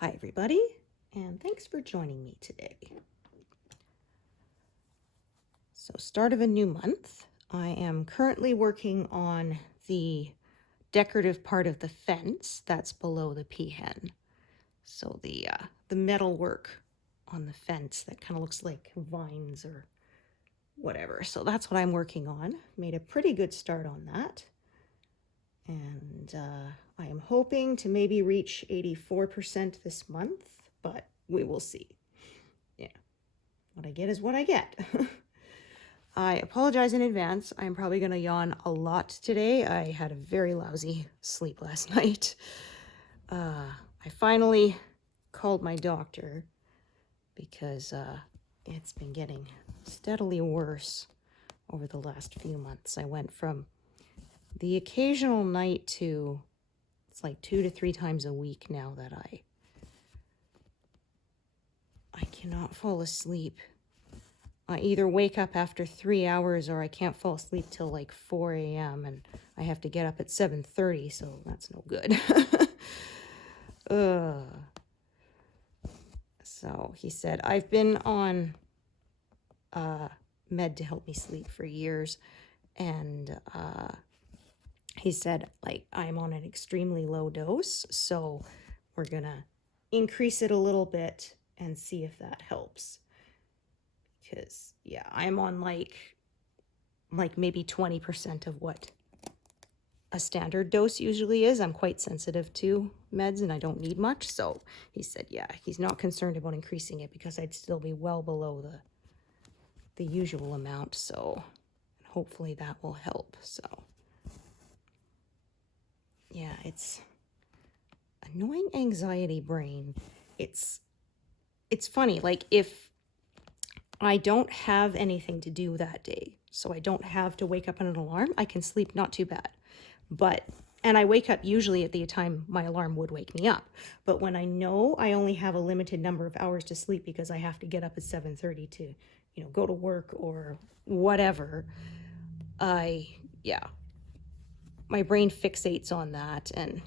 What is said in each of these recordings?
Hi everybody, and thanks for joining me today. So start of a new month. I am currently working on the decorative part of the fence that's below the peahen. So the metal work on the fence that kind of looks like vines or whatever. So that's what I'm working on. Made a pretty good start on that. And I am hoping to maybe reach 84% this month, but we will see. Yeah, what I get is what I get. I apologize in advance. I'm probably going to yawn a lot today. I had a very lousy sleep last night. I finally called my doctor because it's been getting steadily worse over the last few months. I went from the occasional night to it's like 2 to 3 times a week now that I cannot fall asleep. I either wake up after 3 hours or I can't fall asleep till like 4 a.m. and I have to get up at 7:30, so that's no good. So he said, I've been on med to help me sleep for years, and he said, like, I'm on an extremely low dose, so we're gonna increase it a little bit and see if that helps. Because, yeah, I'm on like maybe 20% of what a standard dose usually is. I'm quite sensitive to meds and I don't need much. So he said, yeah, he's not concerned about increasing it because I'd still be well below the usual amount. So hopefully that will help. So yeah, it's annoying anxiety brain. It's funny. Like if I don't have anything to do that day, so I don't have to wake up on an alarm, I can sleep not too bad. And I wake up usually at the time my alarm would wake me up. But when I know I only have a limited number of hours to sleep because I have to get up at 7:30 to, go to work or whatever, my brain fixates on that. And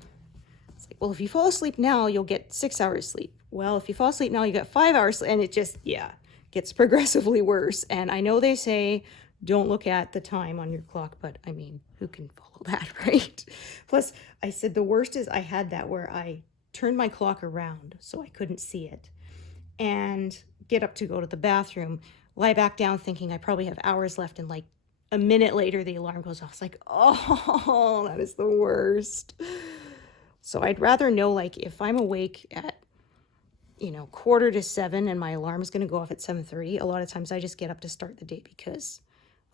it's like, well, if you fall asleep now, you'll get 6 hours sleep. Well, if you fall asleep now, you get 5 hours sleep. And it just, gets progressively worse. And I know they say don't look at the time on your clock, but I mean, who can follow that, right? Plus, I said the worst is I had that where I turned my clock around so I couldn't see it and get up to go to the bathroom, lie back down thinking I probably have hours left, and like a minute later the alarm goes off. It's like, oh, that is the worst. So I'd rather know, like, if I'm awake at 6:45 and my alarm is going to go off at 7:30, a lot of times I just get up to start the day because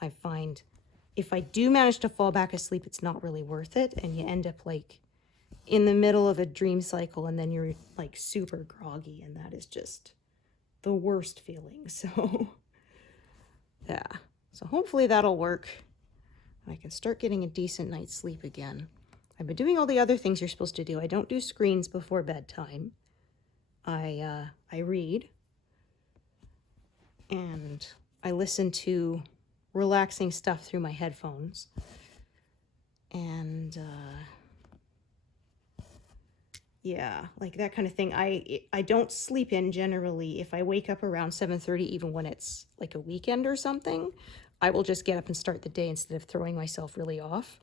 I find if I do manage to fall back asleep, it's not really worth it. And you end up like in the middle of a dream cycle and then you're like super groggy, and that is just the worst feeling. So yeah, so hopefully that'll work. I can start getting a decent night's sleep again. I've been doing all the other things you're supposed to do. I don't do screens before bedtime. I read, and I listen to relaxing stuff through my headphones, and like that kind of thing. I don't sleep in generally. If I wake up around 7:30, even when it's like a weekend or something, I will just get up and start the day instead of throwing myself really off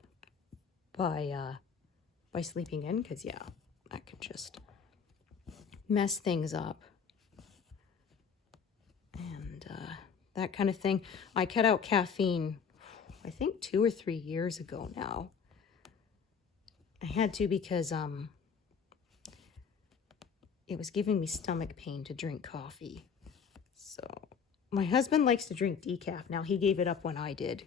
by sleeping in, because I could just mess things up. And that kind of thing. I cut out caffeine, I think 2 or 3 years ago now. I had to because it was giving me stomach pain to drink coffee. So my husband likes to drink decaf. Now he gave it up when I did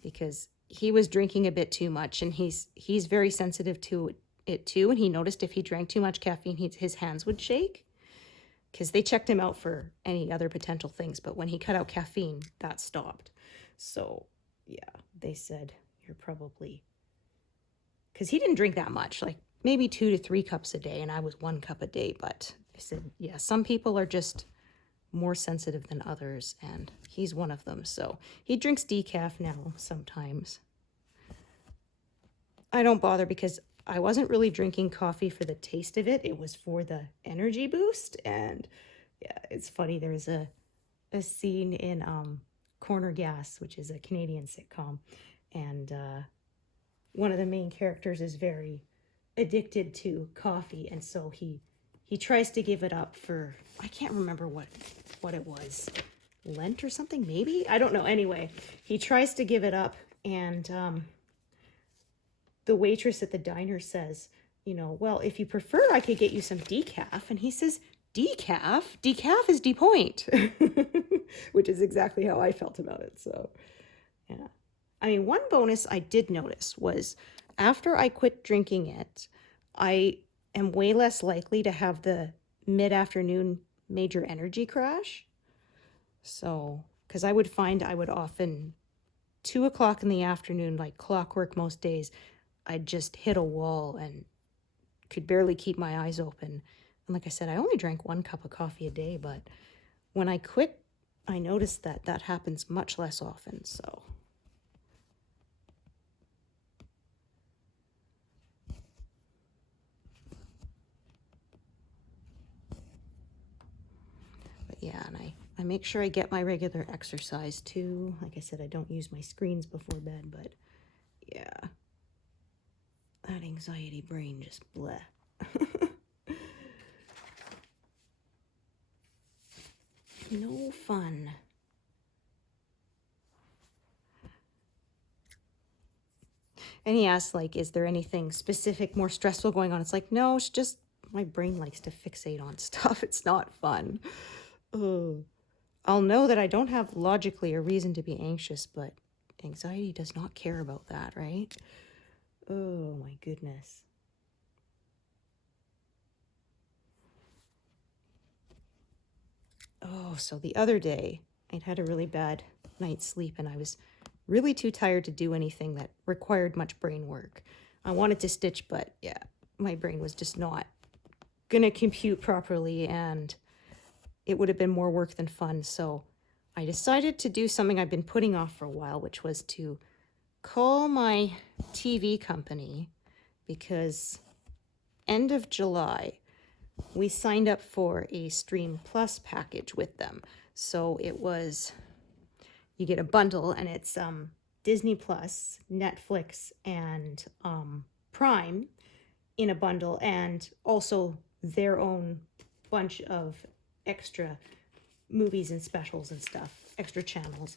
because he was drinking a bit too much, and he's very sensitive to it too. And he noticed if he drank too much caffeine, his hands would shake, because they checked him out for any other potential things. But when he cut out caffeine, that stopped. So they said you're probably, because he didn't drink that much, like maybe 2 to 3 cups a day, and I was 1 cup a day. But I said, some people are just more sensitive than others, and he's one of them. So he drinks decaf now sometimes. I don't bother because I wasn't really drinking coffee for the taste of it. It was for the energy boost. And yeah, it's funny. There's a scene in Corner Gas, which is a Canadian sitcom. And one of the main characters is very addicted to coffee. And so he tries to give it up for, I can't remember what it was. Lent or something, maybe? I don't know. Anyway, he tries to give it up, and the waitress at the diner says, you know, well, if you prefer, I could get you some decaf. And he says, decaf? Decaf is depoint. Which is exactly how I felt about it. So, yeah. I mean, one bonus I did notice was after I quit drinking it, I am way less likely to have the mid-afternoon major energy crash. So, because I would find I would often, 2 o'clock in the afternoon, like clockwork most days, I'd just hit a wall and could barely keep my eyes open. And like I said, I only drank 1 cup of coffee a day, but when I quit, I noticed that that happens much less often, so. But yeah, and I make sure I get my regular exercise too. Like I said, I don't use my screens before bed, but yeah. That anxiety brain just bleh. No fun. And he asked, like, is there anything specific, more stressful going on? It's like, no, it's just my brain likes to fixate on stuff. It's not fun. Ugh. I'll know that I don't have logically a reason to be anxious, but anxiety does not care about that, right? Oh, my goodness. Oh, so the other day, I'd had a really bad night's sleep, and I was really too tired to do anything that required much brain work. I wanted to stitch, but yeah, my brain was just not gonna compute properly, and it would have been more work than fun. So I decided to do something I've been putting off for a while, which was to call my TV company, because end of July, we signed up for a Stream Plus package with them. So it was, you get a bundle, and it's Disney Plus, Netflix, and Prime in a bundle, and also their own bunch of extra movies and specials and stuff, extra channels,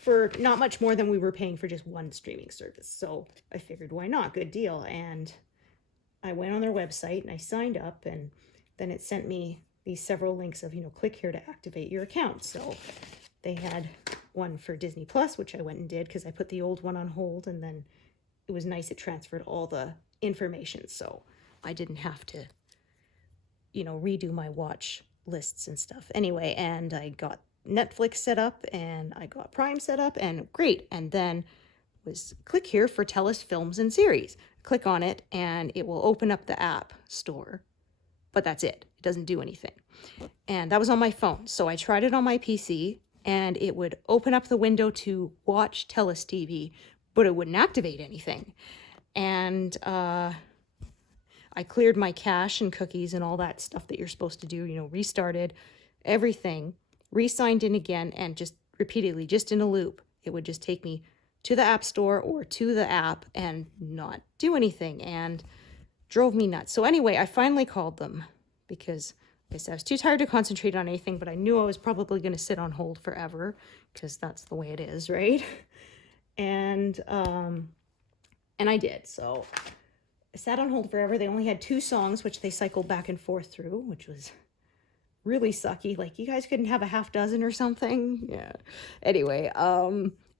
for not much more than we were paying for just one streaming service. So I figured, why not? Good deal. And I went on their website and I signed up, and then it sent me these several links of, you know, click here to activate your account. So they had one for Disney Plus, which I went and did because I put the old one on hold, and then it was nice. It transferred all the information, so I didn't have to, you know, redo my watch lists and stuff. Anyway, and I got Netflix set up, and I got Prime set up, and great. And then was click here for TELUS films and series. Click on it, and it will open up the app store. But that's it. It doesn't do anything. And that was on my phone. So I tried it on my PC, and it would open up the window to watch TELUS TV, but it wouldn't activate anything. And I cleared my cache and cookies and all that stuff that you're supposed to do, you know, restarted everything, re-signed in again, and just repeatedly, just in a loop, it would just take me to the app store or to the app and not do anything, and drove me nuts. So anyway, I finally called them because I said I was too tired to concentrate on anything, but I knew I was probably going to sit on hold forever because that's the way it is, right? And I did. So I sat on hold forever. They only had 2 songs, which they cycled back and forth through, which was really sucky. Like, you guys couldn't have a half dozen or something? Yeah. Anyway,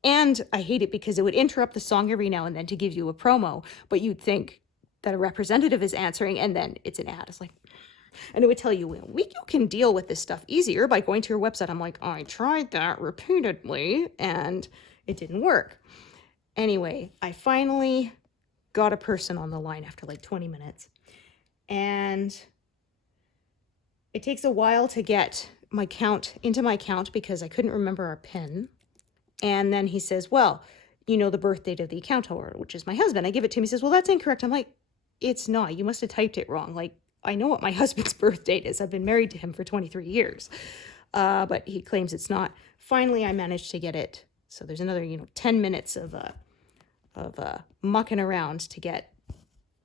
and I hate it because it would interrupt the song every now and then to give you a promo, but you'd think that a representative is answering, and then it's an ad. It's like, and it would tell you, you can deal with this stuff easier by going to your website. I'm like, I tried that repeatedly, and it didn't work. Anyway, I finally got a person on the line after like 20 minutes, and it takes a while to get my count into my account because I couldn't remember our PIN. And then he says, well, you know, the birth date of the account holder, which is my husband. I give it to him. He says, well, that's incorrect. I'm like, it's not. You must have typed it wrong. Like, I know what my husband's birth date is. I've been married to him for 23 years. But he claims it's not. Finally, I managed to get it. So there's another, 10 minutes of mucking around to get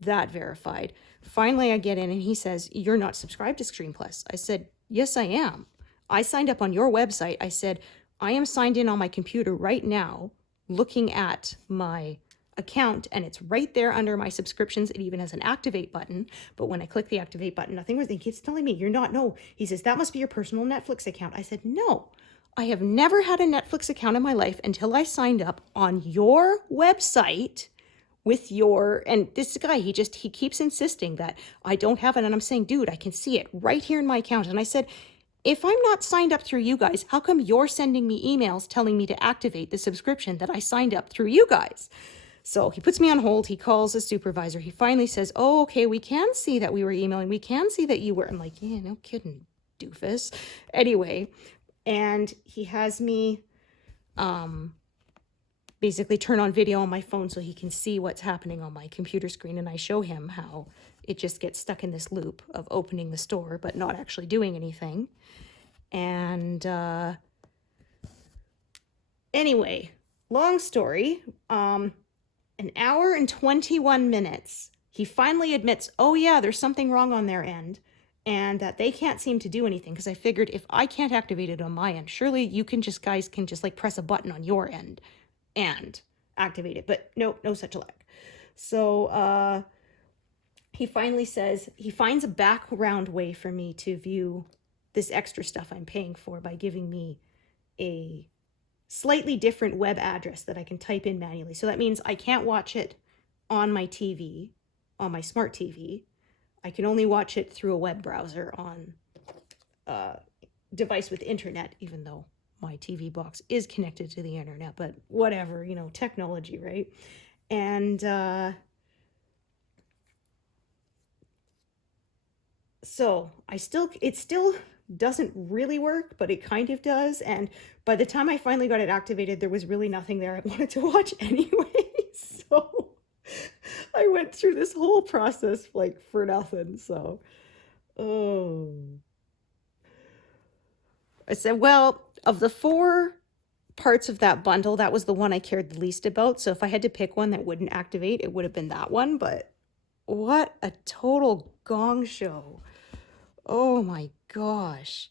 that verified. Finally, I get in and he says, you're not subscribed to Screen Plus. I said, yes, I am. I signed up on your website. I said, I am signed in on my computer right now, looking at my account, and it's right there under my subscriptions. It even has an activate button, but when I click the activate button, nothing was. He keeps telling me, you're not. No, he says, that must be your personal Netflix account. I said, no, I have never had a Netflix account in my life until I signed up on your website with your, and this guy, he keeps insisting that I don't have it. And I'm saying, dude, I can see it right here in my account. And I said, if I'm not signed up through you guys, how come you're sending me emails telling me to activate the subscription that I signed up through you guys? So he puts me on hold. He calls a supervisor. He finally says, oh, okay, we can see that we were emailing. We can see that you were. I'm like, yeah, no kidding, doofus. Anyway, and he has me basically turn on video on my phone so he can see what's happening on my computer screen. And I show him how it just gets stuck in this loop of opening the store, but not actually doing anything. And anyway, long story, an hour and 21 minutes, he finally admits, oh yeah, there's something wrong on their end, and that they can't seem to do anything. Because I figured if I can't activate it on my end, surely you guys can just like press a button on your end and activate it. But no such luck. So he finally says he finds a background way for me to view this extra stuff I'm paying for by giving me a slightly different web address that I can type in manually. So that means I can't watch it on my TV, on my smart TV. I can only watch it through a web browser on a device with internet, even though my TV box is connected to the internet, but whatever, technology, right? And so it still doesn't really work, but it kind of does. And by the time I finally got it activated, there was really nothing there I wanted to watch anyway. So I went through this whole process like for nothing. So, I said, well, of the 4 parts of that bundle, that was the one I cared the least about. So if I had to pick one that wouldn't activate, it would have been that one. But what a total gong show. Oh my gosh.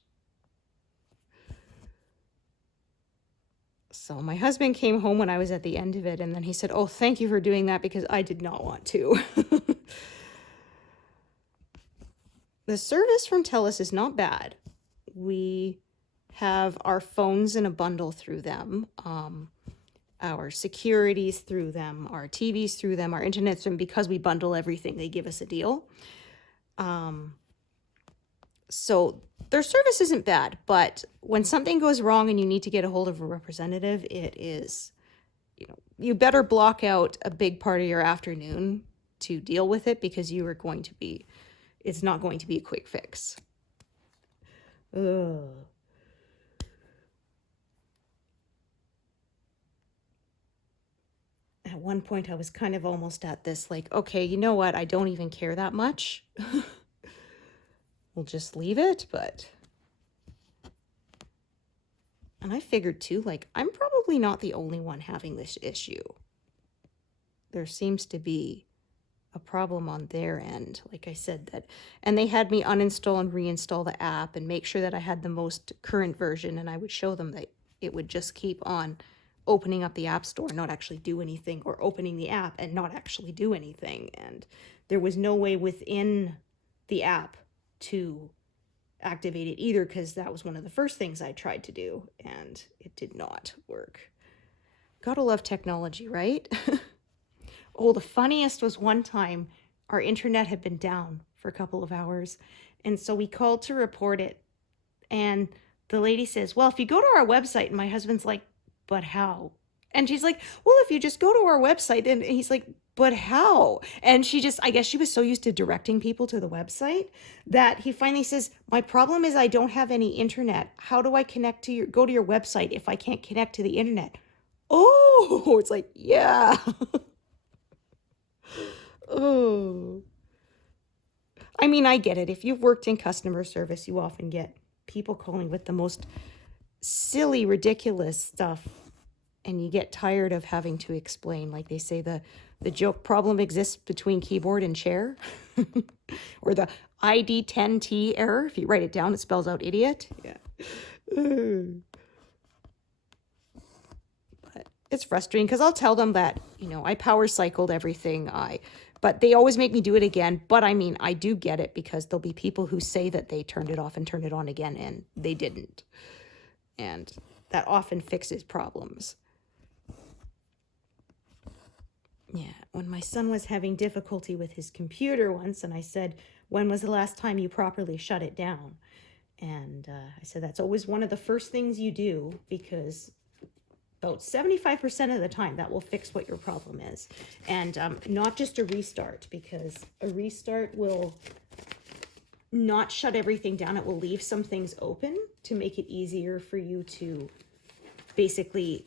So my husband came home when I was at the end of it, and then he said, oh, thank you for doing that because I did not want to. The service from TELUS is not bad. We have our phones in a bundle through them, our securities through them, our TVs through them, our internet through them. Because we bundle everything, they give us a deal. So their service isn't bad, but when something goes wrong and you need to get a hold of a representative, it is, you better block out a big part of your afternoon to deal with it, because it's not going to be a quick fix. Ugh. At one point I was kind of almost at this, like, okay, you know what? I don't even care that much. We'll just leave it, but... And I figured too, like, I'm probably not the only one having this issue. There seems to be a problem on their end, like I said, that, and they had me uninstall and reinstall the app and make sure that I had the most current version, and I would show them that it would just keep on opening up the app store, not actually do anything, or opening the app and not actually do anything. And there was no way within the app to activate it either, because that was one of the first things I tried to do and it did not work. Gotta love technology, right? Oh, the funniest was one time our internet had been down for a couple of hours, and so we called to report it, and the lady says, well, if you go to our website, and my husband's like, but how? And she's like, well, if you just go to our website, and he's like, but how? And I guess she was so used to directing people to the website that he finally says, my problem is I don't have any internet. How do I go to your website if I can't connect to the internet? oh, it's like, yeah. Oh. I mean, I get it. If you've worked in customer service, you often get people calling with the most silly, ridiculous stuff, and you get tired of having to explain. Like they say, the joke problem exists between keyboard and chair, or the ID10T error. If you write it down, it spells out idiot. Yeah. But it's frustrating because I'll tell them that, you know, I power cycled everything. But they always make me do it again. But I mean, I do get it because there'll be people who say that they turned it off and turned it on again, and they didn't. And that often fixes problems. Yeah, when my son was having difficulty with his computer once, and I said, when was the last time you properly shut it down? And I said, that's always one of the first things you do, because about 75% of the time that will fix what your problem is. And not just a restart, because a restart will not shut everything down. It will leave some things open to make it easier for you to basically,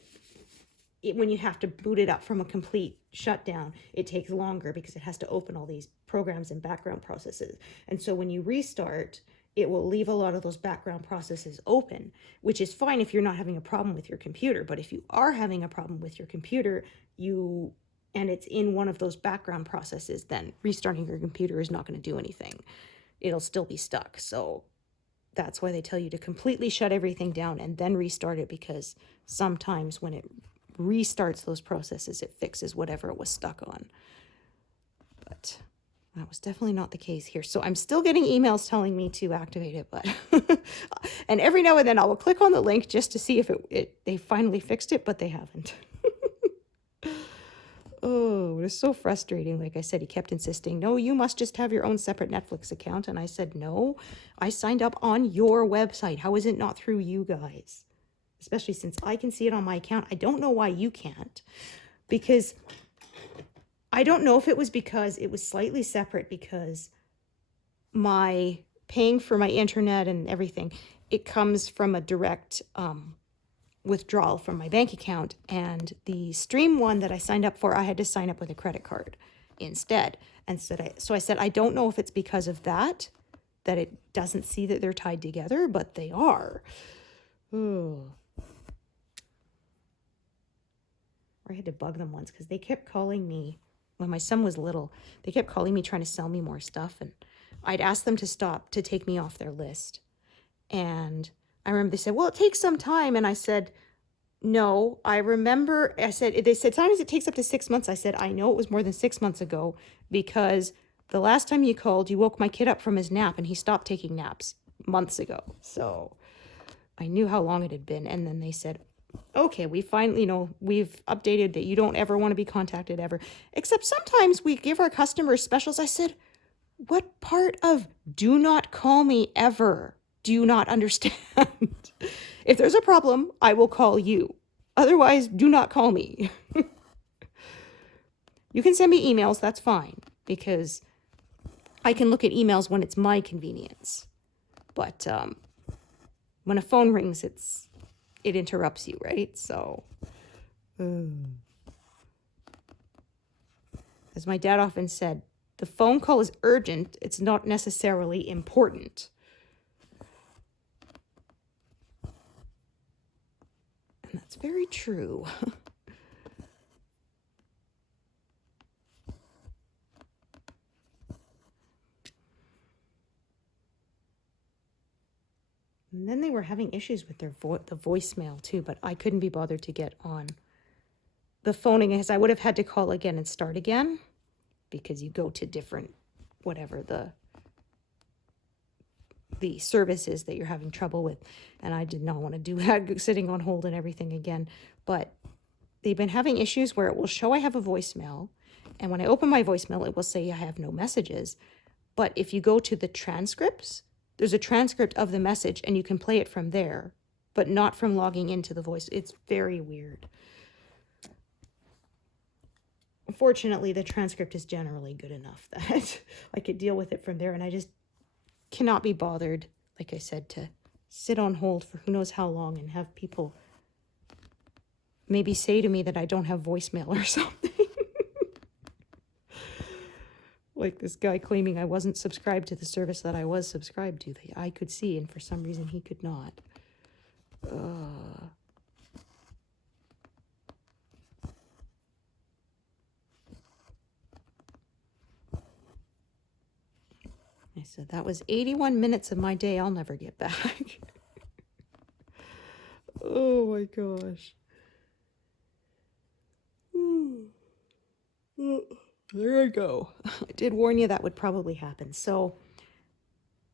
when you have to boot it up from a complete shutdown, it takes longer because it has to open all these programs and background processes. And so when you restart, it will leave a lot of those background processes open, which is fine if you're not having a problem with your computer. But if you are having a problem with your computer, and it's in one of those background processes, then restarting your computer is not going to do anything. It'll still be stuck. So that's why they tell you to completely shut everything down and then restart it, because sometimes when it restarts those processes, it fixes whatever it was stuck on. But that was definitely not the case here. So I'm still getting emails telling me to activate it, but and every now and then I will click on the link just to see if they finally fixed it, but they haven't. Oh, it was so frustrating. Like I said, he kept insisting, no, you must just have your own separate Netflix account. And I said, no, I signed up on your website. How is it not through you guys? Especially since I can see it on my account. I don't know why you can't, because I don't know if it was because it was slightly separate, because my paying for my internet and everything, it comes from a direct withdrawal from my bank account. And the stream one that I signed up for, I had to sign up with a credit card instead. And so I said, I don't know if it's because of that it doesn't see that they're tied together, but they are. Oh. I had to bug them once because they kept calling me when my son was little. They kept calling me trying to sell me more stuff, and I'd ask them to stop, to take me off their list. And I remember they said, well, it takes some time. And I said, no, I remember, they said, sometimes it takes up to 6 months. I said, I know it was more than 6 months ago, because the last time you called, you woke my kid up from his nap, and he stopped taking naps months ago. So I knew how long it had been. And then they said, okay, we finally, we've updated that you don't ever want to be contacted ever, except sometimes we give our customers specials. I said, what part of do not call me ever do you not understand? If there's a problem, I will call you. Otherwise, do not call me. You can send me emails, that's fine, because I can look at emails when it's my convenience. But when a phone rings, it interrupts you, right? So, as my dad often said, the phone call is urgent. It's not necessarily important. And that's very true. And then they were having issues with the voicemail too, but I couldn't be bothered to get on the phoning, because I would have had to call again and start again, because you go to different, whatever the services that you're having trouble with. And I did not want to do that, sitting on hold and everything again. But they've been having issues where it will show I have a voicemail. And when I open my voicemail, it will say I have no messages. But if you go to the transcripts, there's a transcript of the message and you can play it from there, but not from logging into the voice. It's very weird. Fortunately, the transcript is generally good enough that I could deal with it from there. And I just cannot be bothered, like I said, to sit on hold for who knows how long and have people maybe say to me that I don't have voicemail or something. Like this guy claiming I wasn't subscribed to the service that I was subscribed to. That I could see, and for some reason he could not. I said, that was 81 minutes of my day I'll never get back. Oh my gosh. There I go. I did warn you that would probably happen. So,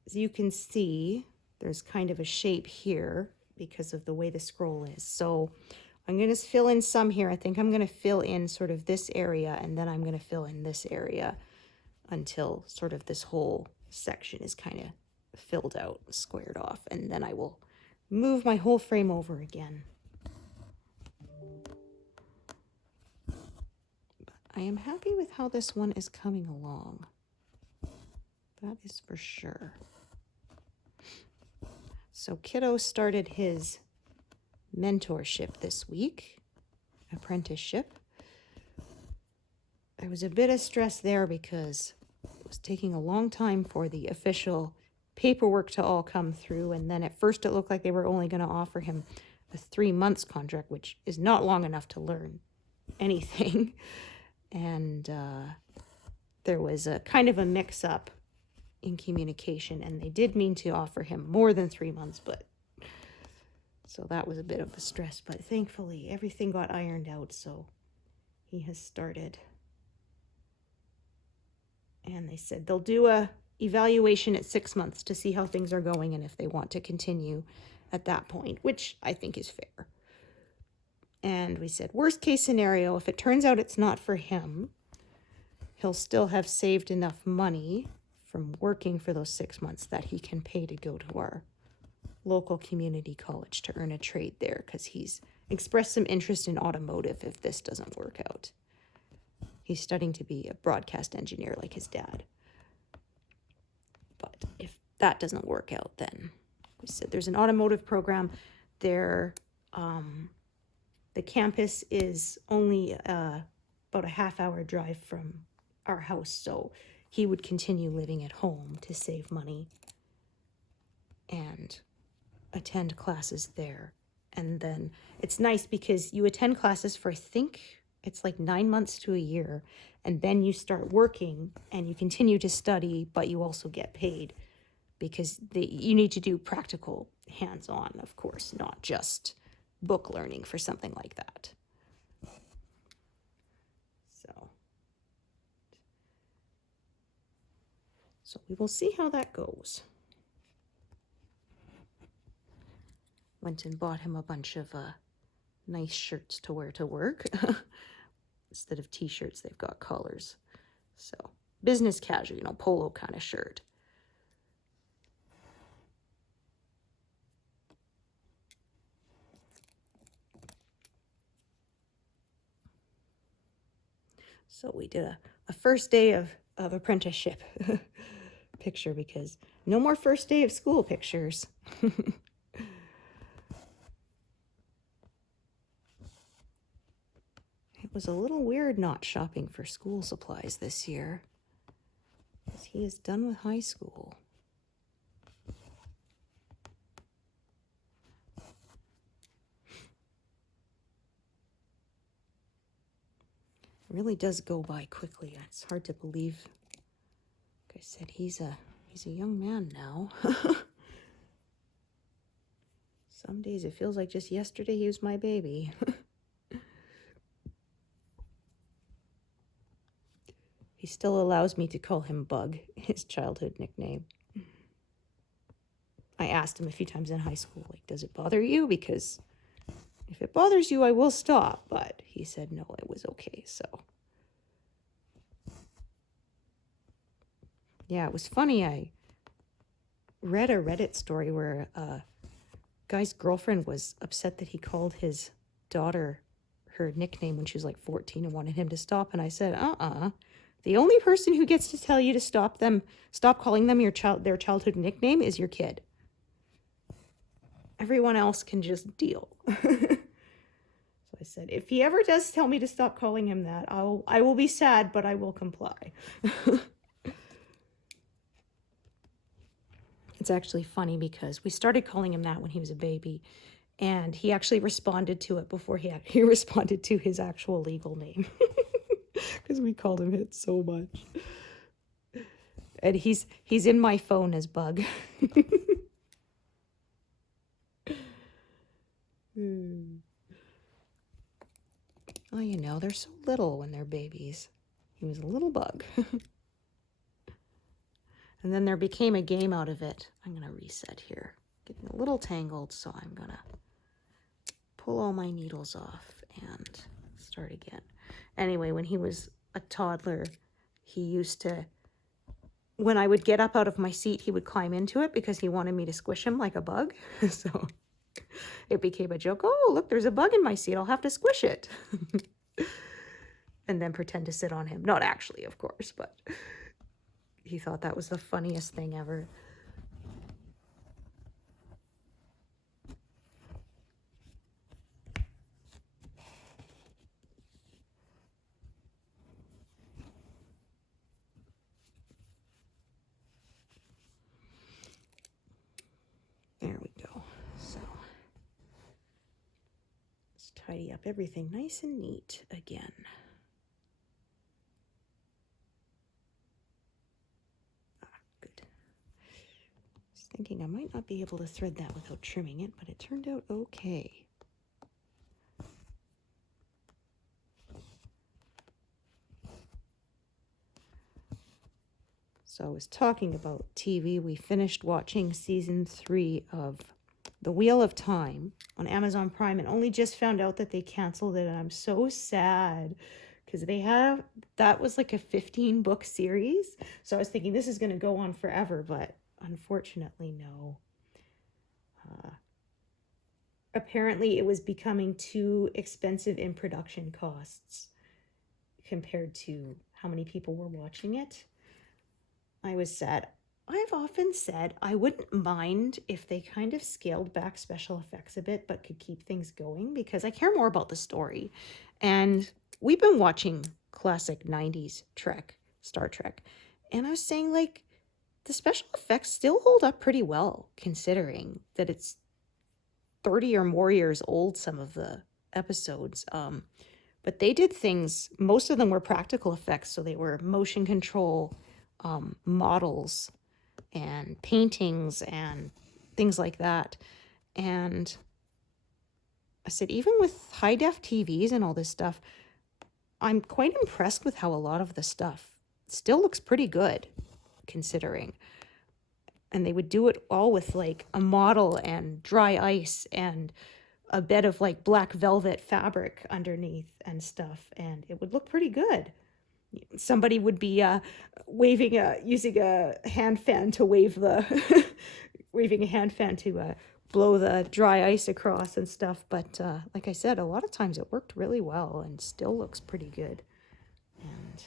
as you can see, there's kind of a shape here because of the way the scroll is. So, I'm going to fill in some here. I think I'm going to fill in sort of this area, and then I'm going to fill in this area until sort of this whole section is kind of filled out, squared off, and then I will move my whole frame over again. I am happy with how this one is coming along. That is for sure. So Kiddo started his mentorship this week, apprenticeship. There was a bit of stress there because it was taking a long time for the official paperwork to all come through. And then at first it looked like they were only going to offer him a 3 months contract, which is not long enough to learn anything. And there was a kind of a mix-up in communication, and they did mean to offer him more than 3 months, but so that was a bit of a stress. But thankfully, everything got ironed out, so he has started. And they said they'll do a evaluation at 6 months to see how things are going and if they want to continue at that point, which I think is fair. And we said, worst case scenario, if it turns out it's not for him, he'll still have saved enough money from working for those 6 months that he can pay to go to our local community college to earn a trade there, because he's expressed some interest in automotive if this doesn't work out. He's studying to be a broadcast engineer like his dad. But if that doesn't work out, then we said there's an automotive program there. The campus is only about a half-hour drive from our house, so he would continue living at home to save money and attend classes there. And then it's nice because you attend classes for, I think it's like 9 months to a year, and then you start working and you continue to study, but you also get paid because you need to do practical hands-on, of course, not just book learning for something like that. So we will see how that goes. Went and bought him a bunch of nice shirts to wear to work. Instead of t-shirts, they've got collars. So business casual, polo kind of shirt. So we did a first day of apprenticeship picture, because no more first day of school pictures. It was a little weird not shopping for school supplies this year, because he is done with high school. It really does go by quickly. It's hard to believe. Like I said, he's a young man now. Some days it feels like just yesterday he was my baby. He still allows me to call him Bug, his childhood nickname. I asked him a few times in high school, like, does it bother you? Because if it bothers you, I will stop. But he said no, it was okay. So yeah, it was funny. I read a Reddit story where a guy's girlfriend was upset that he called his daughter her nickname when she was like 14 and wanted him to stop. And I said, the only person who gets to tell you to stop calling them their childhood nickname is your kid. Everyone else can just deal. So I said, if he ever does tell me to stop calling him that, I will be sad, but I will comply. It's actually funny because we started calling him that when he was a baby, and he actually responded to it before he responded to his actual legal name, because we called him it so much. And he's in my phone as Bug. Oh, you know, they're so little when they're babies. He was a little bug. And then there became a game out of it. I'm going to reset here. Getting a little tangled, so I'm going to pull all my needles off and start again. Anyway, when he was a toddler, he used to, when I would get up out of my seat, he would climb into it because he wanted me to squish him like a bug. So it became a joke. Oh, look, there's a bug in my seat. I'll have to squish it. And then pretend to sit on him. Not actually, of course, but he thought that was the funniest thing ever. There we go. So let's tidy up everything nice and neat again. Good. I was thinking I might not be able to thread that without trimming it, but it turned out okay. So I was talking about TV. We finished watching season 3 of The Wheel of Time on Amazon Prime and only just found out that they canceled it. And I'm so sad because that was like a 15-book series. So I was thinking this is going to go on forever, but unfortunately, no. Apparently, it was becoming too expensive in production costs compared to how many people were watching it. I was sad. I've often said I wouldn't mind if they kind of scaled back special effects a bit, but could keep things going because I care more about the story. And we've been watching classic 90s Star Trek. And I was saying, like, the special effects still hold up pretty well, considering that it's 30 or more years old, some of the episodes. But they did things, most of them were practical effects, so they were motion control, models and paintings and things like that. And I said, even with high def TVs and all this stuff, I'm quite impressed with how a lot of the stuff still looks pretty good, considering. And they would do it all with like a model and dry ice and a bed of like black velvet fabric underneath and stuff, and it would look pretty good. Somebody would be using a hand fan to waving a hand fan to blow the dry ice across and stuff. But like I said, a lot of times it worked really well and still looks pretty good. And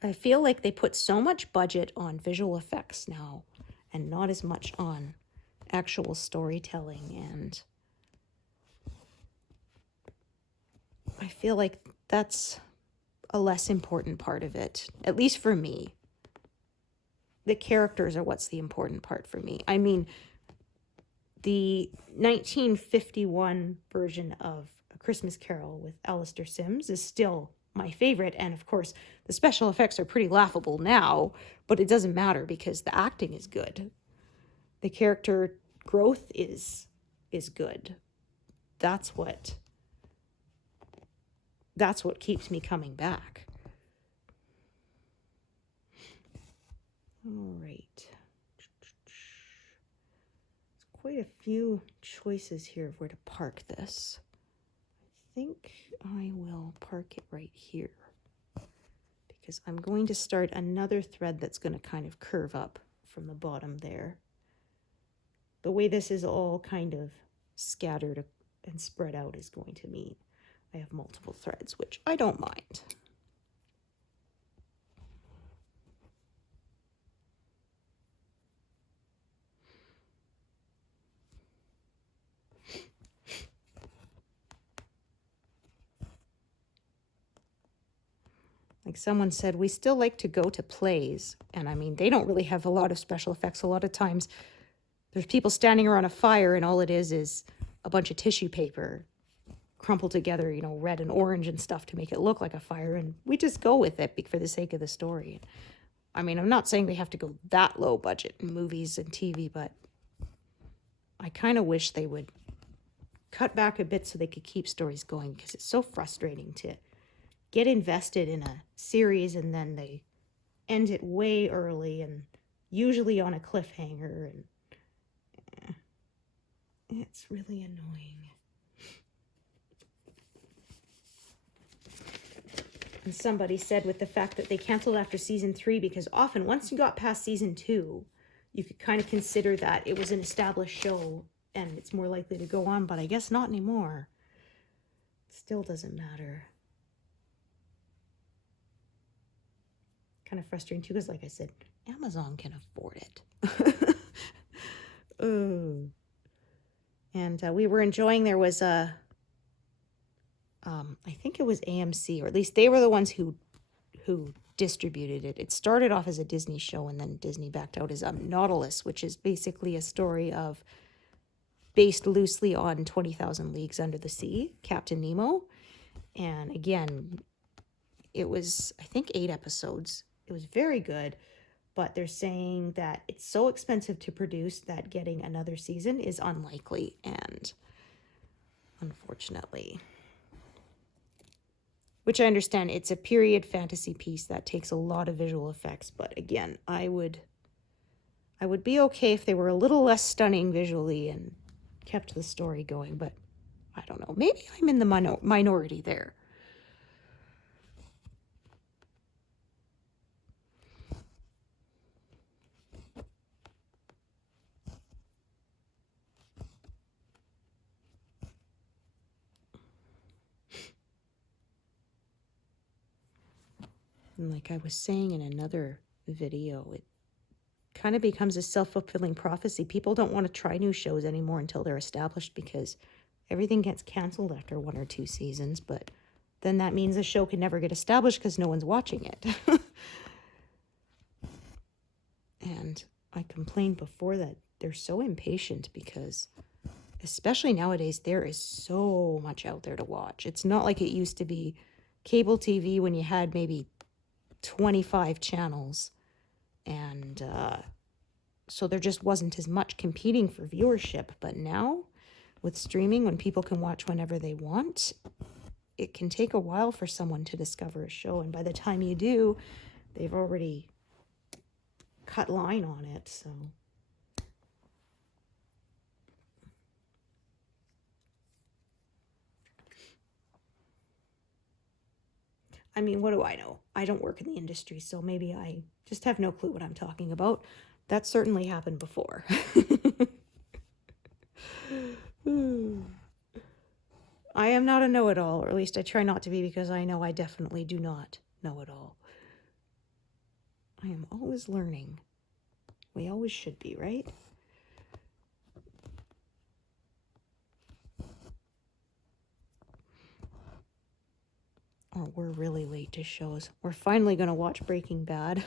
I feel like they put so much budget on visual effects now and not as much on actual storytelling. And I feel like that's a less important part of it, at least for me. The characters are what's the important part for me. I mean, the 1951 version of A Christmas Carol with Alistair Sims is still my favorite, and of course the special effects are pretty laughable now, but it doesn't matter because the acting is good. The character growth is good. That's what keeps me coming back. All right. There's quite a few choices here of where to park this. I think I will park it right here because I'm going to start another thread that's going to kind of curve up from the bottom there. The way this is all kind of scattered and spread out is going to mean I have multiple threads, which I don't mind. Like someone said, we still like to go to plays. And I mean, they don't really have a lot of special effects. A lot of times there's people standing around a fire and all it is a bunch of tissue paper crumpled together, you know, red and orange and stuff to make it look like a fire. And we just go with it for the sake of the story. I mean, I'm not saying they have to go that low budget in movies and TV, but I kind of wish they would cut back a bit so they could keep stories going, because it's so frustrating to get invested in a series and then they end it way early and usually on a cliffhanger, and it's really annoying. And somebody said with the fact that they canceled after season 3, because often once you got past season 2, you could kind of consider that it was an established show and it's more likely to go on, but I guess not anymore. It still doesn't matter. Kind of frustrating too, because like I said, Amazon can afford it. Oh. And we were enjoying, there was a, I think it was AMC, or at least they were the ones who distributed it. It started off as a Disney show, and then Disney backed out as Nautilus, which is basically a story based loosely on 20,000 Leagues Under the Sea, Captain Nemo. And again, it was, I think, 8 episodes. It was very good, but they're saying that it's so expensive to produce that getting another season is unlikely, and unfortunately. Which I understand, it's a period fantasy piece that takes a lot of visual effects, but again, I would be okay if they were a little less stunning visually and kept the story going, but I don't know. Maybe I'm in the minority there. And like I was saying in another video, it kind of becomes a self-fulfilling prophecy. People don't want to try new shows anymore until they're established, because everything gets canceled after 1 or 2 seasons, but then that means the show can never get established because no one's watching it. And I complained before that they're so impatient, because especially nowadays there is so much out there to watch. It's not like it used to be cable TV when you had maybe 25 channels, and so there just wasn't as much competing for viewership. But now with streaming, when people can watch whenever they want, it can take a while for someone to discover a show, and by the time you do, they've already cut line on it. So I mean, what do I know? I don't work in the industry, so maybe I just have no clue what I'm talking about. That certainly happened before. I am not a know-it-all, or at least I try not to be, because I know I definitely do not know it all. I am always learning. We always should be, right? Oh, we're really late to shows. We're finally going to watch Breaking Bad.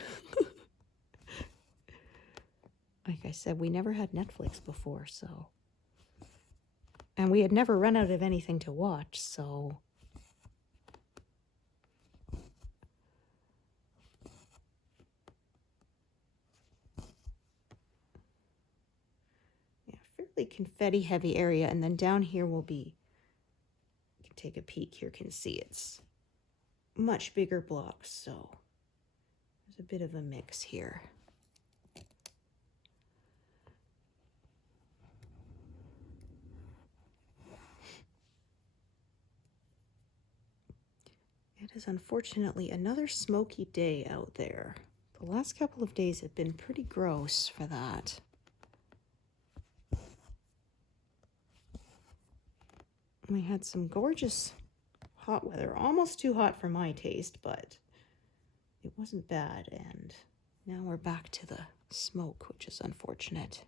Like I said, we never had Netflix before, so. And we had never run out of anything to watch, so. Yeah, fairly confetti heavy area, and then down here will be, you can take a peek here, can see it's much bigger blocks, so there's a bit of a mix here. It is unfortunately another smoky day out there. The last couple of days have been pretty gross for that. We had some gorgeous hot weather, almost too hot for my taste, but it wasn't bad, and now we're back to the smoke, which is unfortunate.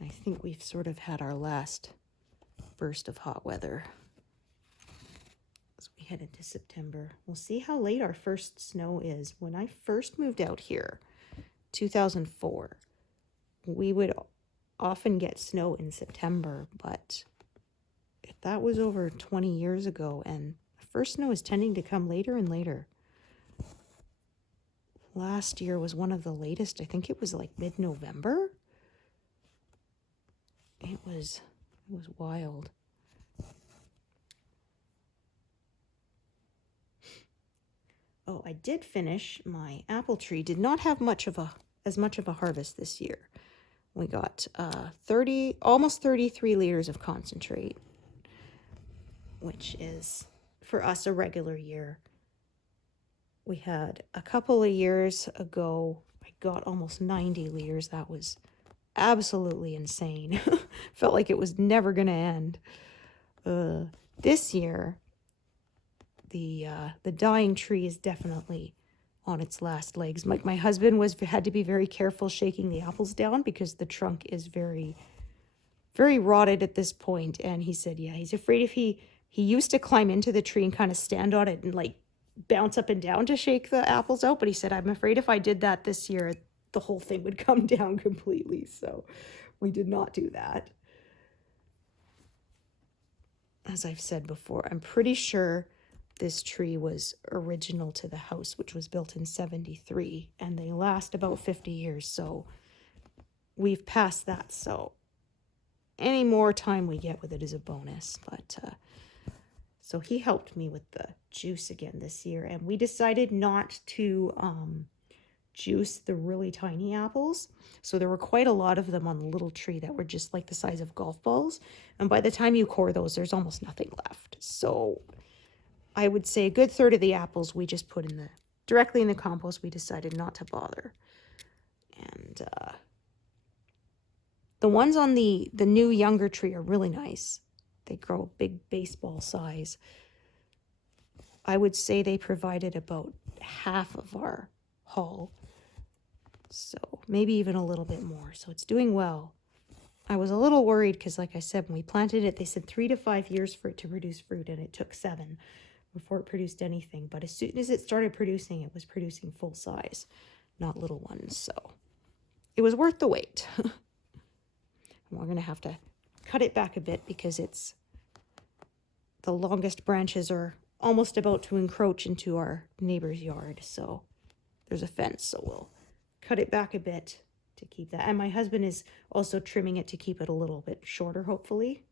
I think we've sort of had our last burst of hot weather as we head into September. We'll see how late our first snow is. When I first moved out here, 2004, we would often get snow in September, but that was over 20 years ago, and the first snow is tending to come later and later. Last year was one of the latest. I think it was like mid-November. It was wild. Oh, I did finish my apple tree. Did not have as much of a harvest this year. We got almost 33 liters of concentrate, which is for us a regular year. We had a couple of years ago, I got almost 90 liters. That was absolutely insane. Felt like it was never going to end. This year, the dying tree is definitely on its last legs. My husband had to be very careful shaking the apples down because the trunk is very, very rotted at this point. And he said, yeah, he's afraid if he used to climb into the tree and kind of stand on it and like bounce up and down to shake the apples out. But he said, I'm afraid if I did that this year, the whole thing would come down completely. So we did not do that. As I've said before, I'm pretty sure this tree was original to the house, which was built in 73, and they last about 50 years. So we've passed that. So any more time we get with it is a bonus. But so he helped me with the juice again this year, and we decided not to juice the really tiny apples. So there were quite a lot of them on the little tree that were just like the size of golf balls. And by the time you core those, there's almost nothing left. So I would say a good third of the apples we just put directly in the compost. We decided not to bother. And the ones on the new younger tree are really nice. They grow big baseball size. I would say they provided about half of our haul. So maybe even a little bit more. So it's doing well. I was a little worried because, like I said, when we planted it, they said 3 to 5 years for it to produce fruit, and it took 7 before it produced anything. But as soon as it started producing, it was producing full size, not little ones. So it was worth the wait. We're going to have to cut it back a bit because the longest branches are almost about to encroach into our neighbor's yard. So there's a fence, so we'll cut it back a bit to keep that. And my husband is also trimming it to keep it a little bit shorter, hopefully,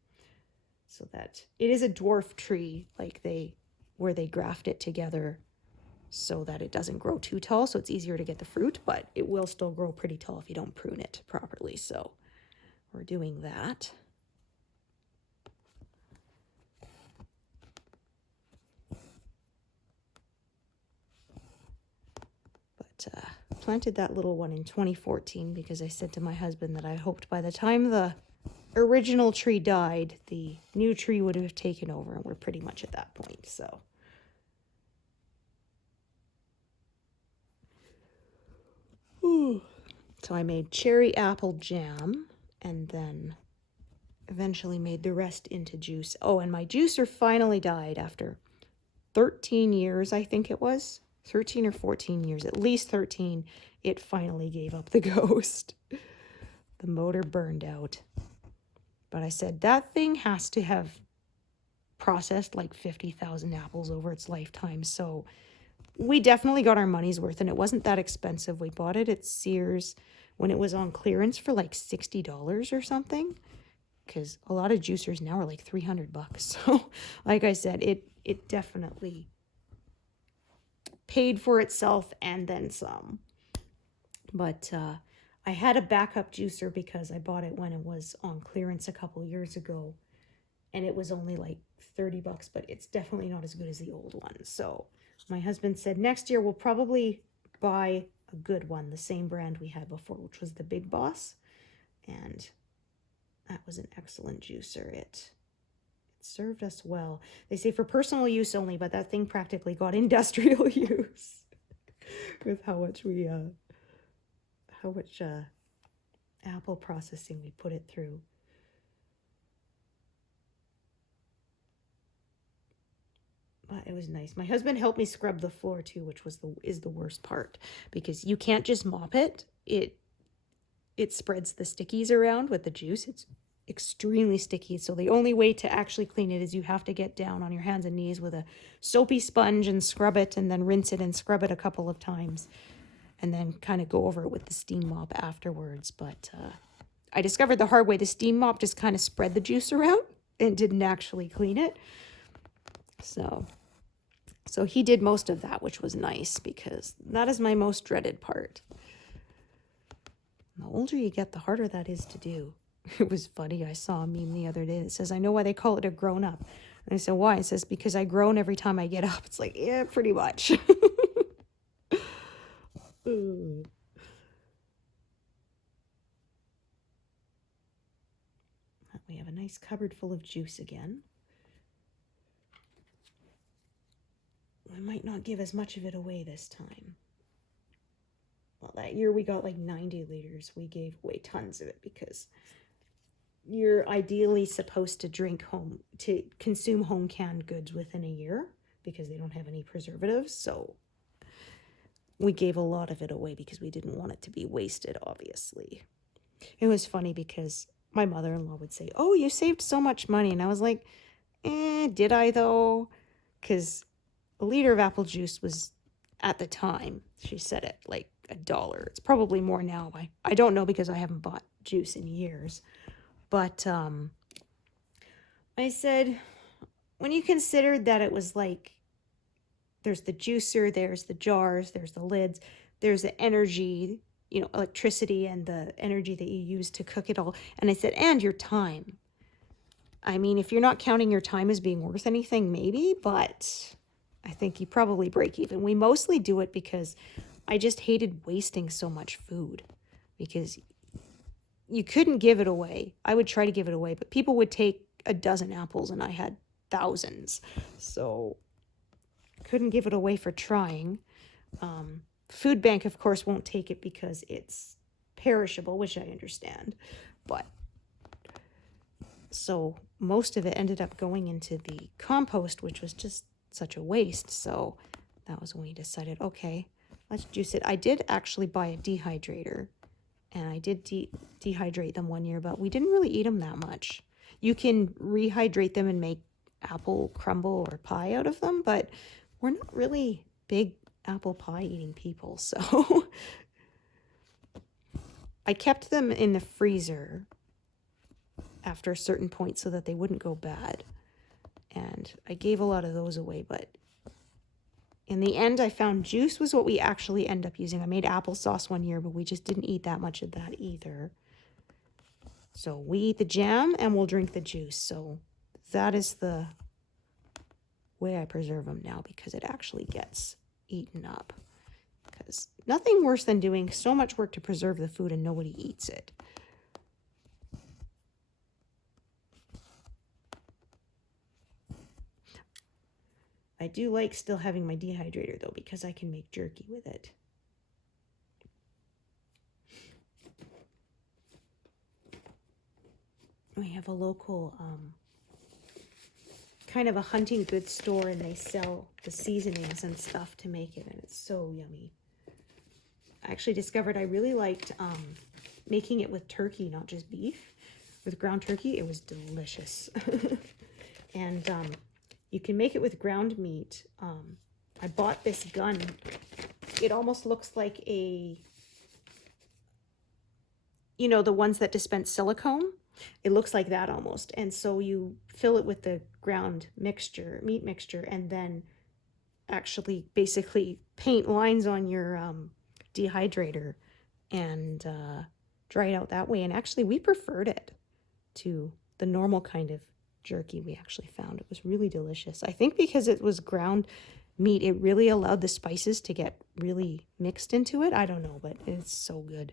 so that it is a dwarf tree, like where they graft it together so that it doesn't grow too tall, so it's easier to get the fruit, but it will still grow pretty tall if you don't prune it properly. So we're doing that. But planted that little one in 2014 because I said to my husband that I hoped by the time the original tree died, the new tree would have taken over, and we're pretty much at that point. So I made cherry apple jam and then eventually made the rest into juice. Oh, and my juicer finally died after 13 years, I think it was. 13 or 14 years, at least 13. It finally gave up the ghost. The motor burned out. But I said, that thing has to have processed like 50,000 apples over its lifetime. So we definitely got our money's worth, and it wasn't that expensive. We bought it at Sears when it was on clearance for like $60 or something, because a lot of juicers now are like $300. So like I said, it definitely paid for itself and then some. But I had a backup juicer because I bought it when it was on clearance a couple years ago, and it was only like $30, but it's definitely not as good as the old one. So my husband said next year we'll probably buy a good one, the same brand we had before, which was the Big Boss. And that was an excellent juicer. It served us well. They say for personal use only, but that thing practically got industrial use with how much apple processing we put it through. But it was nice. My husband helped me scrub the floor too, which is the worst part, because you can't just mop it. It spreads the stickies around with the juice. It's extremely sticky. So the only way to actually clean it is you have to get down on your hands and knees with a soapy sponge and scrub it, and then rinse it and scrub it a couple of times, and then kind of go over it with the steam mop afterwards. But I discovered the hard way, the steam mop just kind of spread the juice around and didn't actually clean it. So he did most of that, which was nice, because that is my most dreaded part. The older you get, the harder that is to do. It was funny. I saw a meme the other day that says, "I know why they call it a grown up." And I said, "Why?" It says, "Because I groan every time I get up." It's like, yeah, pretty much. We have a nice cupboard full of juice again. I might not give as much of it away this time. Well, that year we got like 90 liters. We gave away tons of it because you're ideally supposed to consume home canned goods within a year because they don't have any preservatives. So we gave a lot of it away because we didn't want it to be wasted, obviously. It was funny because my mother-in-law would say, "Oh, you saved so much money." And I was like, did I though? Because a liter of apple juice was, at the time, she said it, like $1. It's probably more now. I don't know because I haven't bought juice in years. But I said, when you considered that it was like, there's the juicer, there's the jars, there's the lids, there's the energy, electricity and the energy that you use to cook it all. And I said, and your time. I mean, if you're not counting your time as being worth anything, maybe, but I think you probably break even. We mostly do it because I just hated wasting so much food, because you couldn't give it away. I would try to give it away, but people would take a dozen apples and I had thousands. So couldn't give it away for trying. Food bank, of course, won't take it because it's perishable, which I understand. But so most of it ended up going into the compost, which was just such a waste. So that was when we decided, okay, let's juice it. I did actually buy a dehydrator, and I did dehydrate them one year, but we didn't really eat them that much. You can rehydrate them and make apple crumble or pie out of them, but we're not really big apple pie eating people. So I kept them in the freezer after a certain point so that they wouldn't go bad. And I gave a lot of those away, but in the end, I found juice was what we actually end up using. I made applesauce one year, but we just didn't eat that much of that either. So we eat the jam and we'll drink the juice. So that is the way I preserve them now, because it actually gets eaten up. Because nothing worse than doing so much work to preserve the food and nobody eats it. I do like still having my dehydrator though, because I can make jerky with it. We have a local kind of a hunting goods store, and they sell the seasonings and stuff to make it, and it's so yummy. I actually discovered I really liked making it with turkey, not just beef. With ground turkey, it was delicious. And you can make it with ground meat. I bought this gun. It almost looks like the ones that dispense silicone. It looks like that almost. And so you fill it with the ground mixture, meat mixture, and then actually basically paint lines on your dehydrator and dry it out that way. And actually we preferred it to the normal kind of jerky we actually found. It was really delicious. I think because it was ground meat, it really allowed the spices to get really mixed into it. I don't know, but it's so good.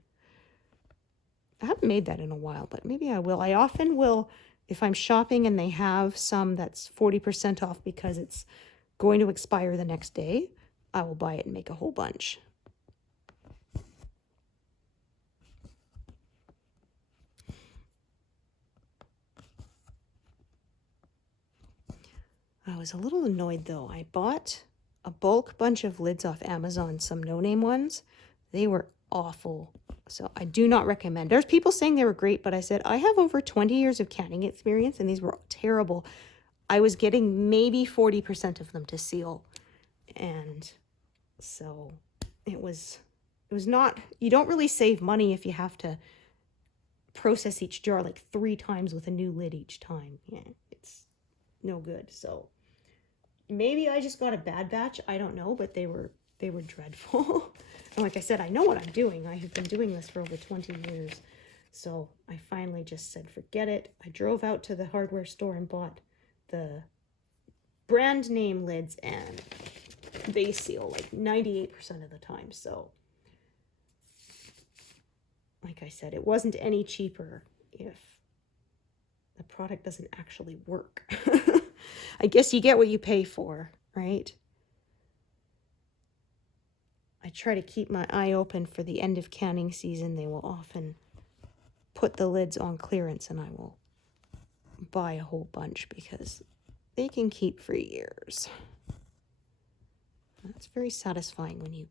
I haven't made that in a while, but maybe I will. I often will, if I'm shopping and they have some that's 40% off because it's going to expire the next day, I will buy it and make a whole bunch. I was a little annoyed though. I bought a bulk bunch of lids off Amazon, some no-name ones. They were awful. So I do not recommend. There's people saying they were great, but I said, I have over 20 years of canning experience and these were terrible. I was getting maybe 40% of them to seal. And so it was not, you don't really save money if you have to process each jar like 3 times with a new lid each time. Yeah, it's no good. So maybe I just got a bad batch. I don't know, but they were dreadful. And like I said, I know what I'm doing. I have been doing this for over 20 years. So I finally just said, forget it. I drove out to the hardware store and bought the brand name lids, and they seal like 98% of the time. So like I said, it wasn't any cheaper if the product doesn't actually work. I guess you get what you pay for, right? I try to keep my eye open for the end of canning season. They will often put the lids on clearance and I will buy a whole bunch because they can keep for years. It's very satisfying when you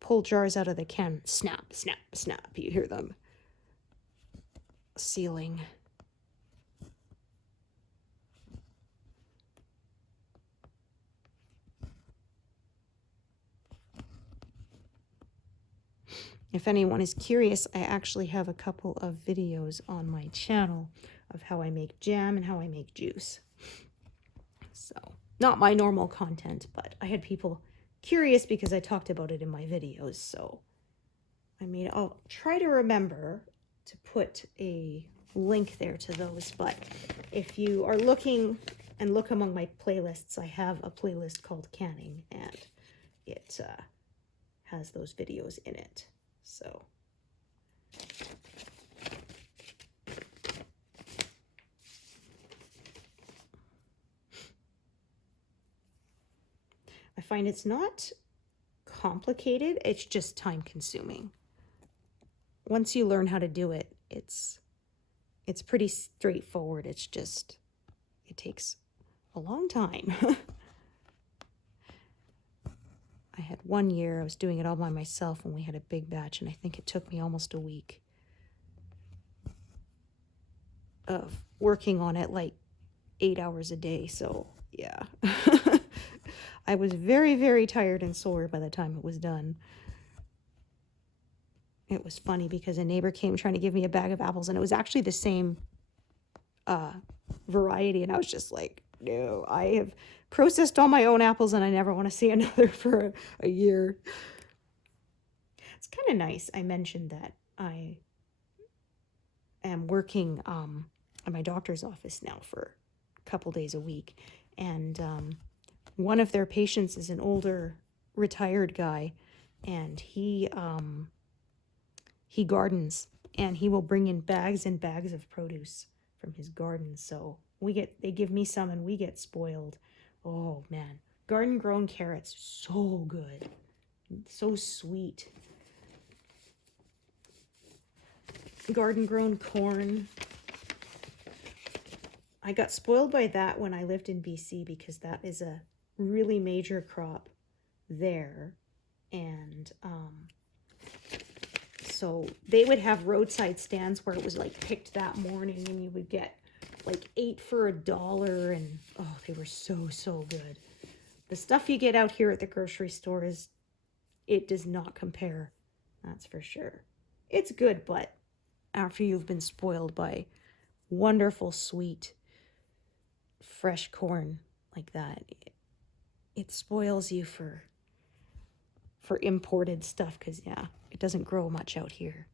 pull jars out of the can. Snap, snap, snap. You hear them sealing. If anyone is curious, I actually have a couple of videos on my channel of how I make jam and how I make juice. So, not my normal content, but I had people curious because I talked about it in my videos. So, I'll try to remember to put a link there to those. But if you are looking and look among my playlists, I have a playlist called Canning, and it has those videos in it. So I find it's not complicated, it's just time consuming. Once you learn how to do it, it's pretty straightforward. It's just, it takes a long time. I had one year I was doing it all by myself when we had a big batch, and I think it took me almost a week of working on it, like 8 hours a day. So yeah. I was very, very tired and sore by the time it was done. It was funny because a neighbor came trying to give me a bag of apples, and it was actually the same variety, and I was just like, no, I have processed all my own apples and I never want to see another for a year. It's kind of nice. I mentioned that I am working at my doctor's office now for a couple days a week, and one of their patients is an older retired guy, and he gardens, and he will bring in bags and bags of produce from his garden. So they give me some and we get spoiled. Oh man, garden grown carrots, so good, so sweet. Garden grown corn. I got spoiled by that when I lived in BC because that is a really major crop there. And so they would have roadside stands where it was like picked that morning, and you would get like 8 for $1, and oh, they were so good. The stuff you get out here at the grocery store it does not compare, that's for sure. It's good, but after you've been spoiled by wonderful, sweet, fresh corn like that, it spoils you for imported stuff, because yeah, it doesn't grow much out here.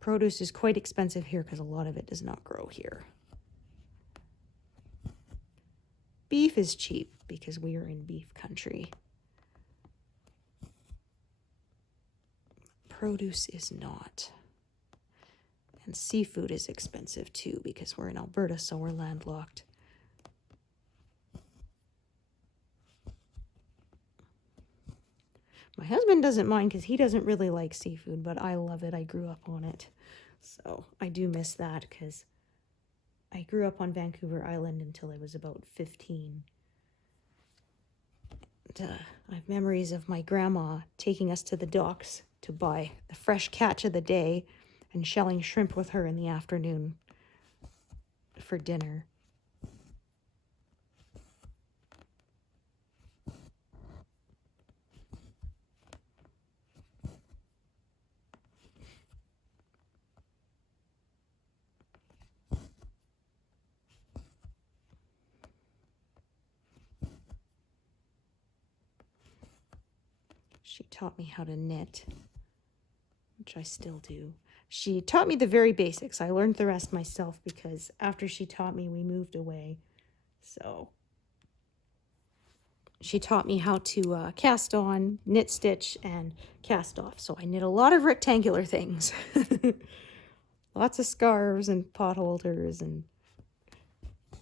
Produce is quite expensive here because a lot of it does not grow here. Beef is cheap because we are in beef country. Produce is not. And seafood is expensive too because we're in Alberta, so we're landlocked. My husband doesn't mind because he doesn't really like seafood, but I love it. I grew up on it. So I do miss that because I grew up on Vancouver Island until I was about 15. And, I have memories of my grandma taking us to the docks to buy the fresh catch of the day and shelling shrimp with her in the afternoon for dinner. She taught me how to knit, which I still do. She taught me the very basics. I learned the rest myself because after she taught me, we moved away. So she taught me how to cast on, knit stitch, and cast off. So I knit a lot of rectangular things. Lots of scarves and pot holders and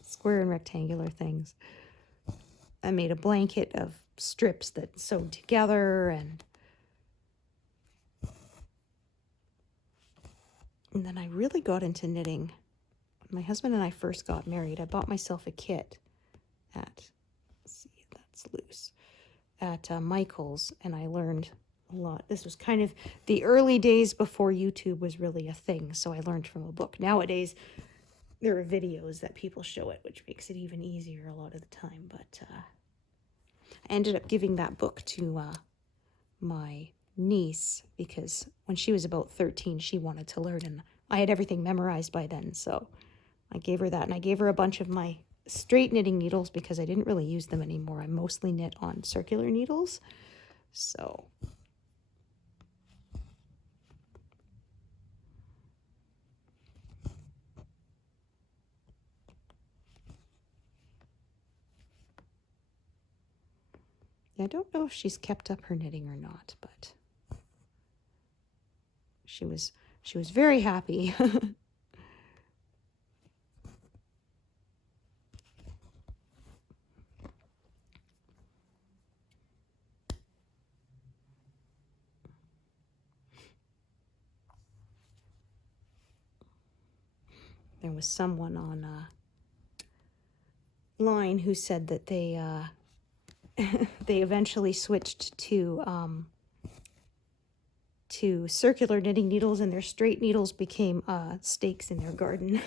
square and rectangular things. I made a blanket of strips that sewed together, and then I really got into knitting. When my husband and I first got married, I bought myself a kit at, let's see, that's loose, at Michael's, and I learned a lot. This was kind of the early days before YouTube was really a thing, so I learned from a book. Nowadays, there are videos that people show it, which makes it even easier a lot of the time, but I ended up giving that book to my niece because when she was about 13, she wanted to learn, and I had everything memorized by then, so I gave her that, and I gave her a bunch of my straight knitting needles because I didn't really use them anymore. I mostly knit on circular needles, so I don't know if she's kept up her knitting or not, but she was very happy. There was someone on line who said that they they eventually switched to circular knitting needles, and their straight needles became stakes in their garden.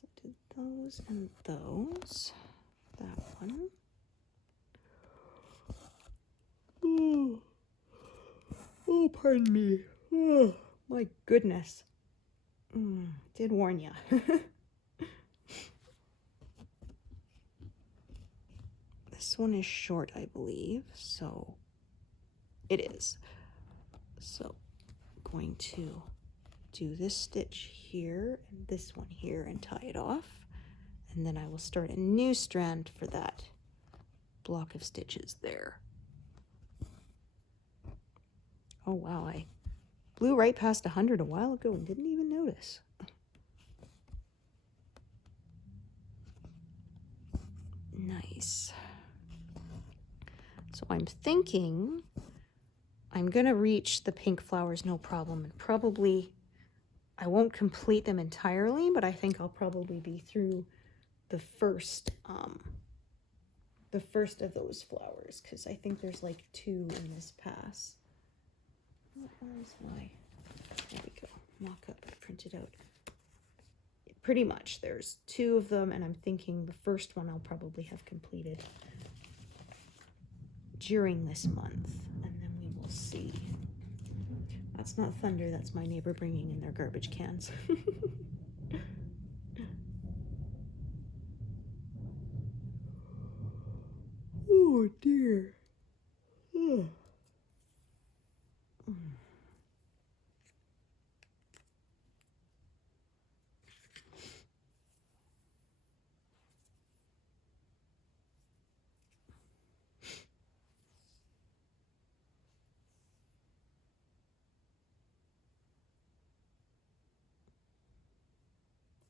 So did those and those. That one. Oh, pardon me. Oh, my goodness. Did warn ya. This one is short, I believe, so it is. So I'm going to do this stitch here and this one here and tie it off, and then I will start a new strand for that block of stitches there. Oh wow, I blew right past 100 a while ago and didn't even notice. Nice. So I'm thinking I'm gonna reach the pink flowers no problem, and probably I won't complete them entirely, but I think I'll probably be through the first of those flowers, because I think there's like 2 in this pass. Where's my, there we go, mock-up, I printed out. Pretty much, there's 2 of them, and I'm thinking the first one I'll probably have completed during this month, and then we will see. That's not thunder, that's my neighbor bringing in their garbage cans. Oh dear. Oh.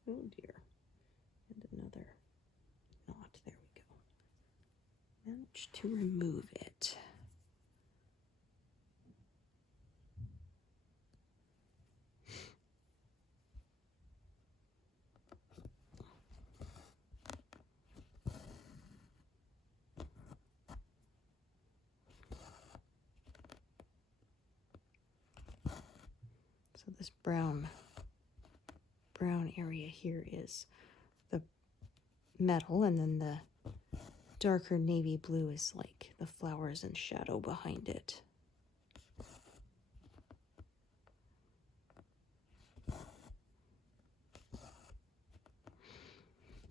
Oh dear. Managed to remove it. So this brown area here is the metal, and then the darker navy blue is like the flowers and shadow behind it.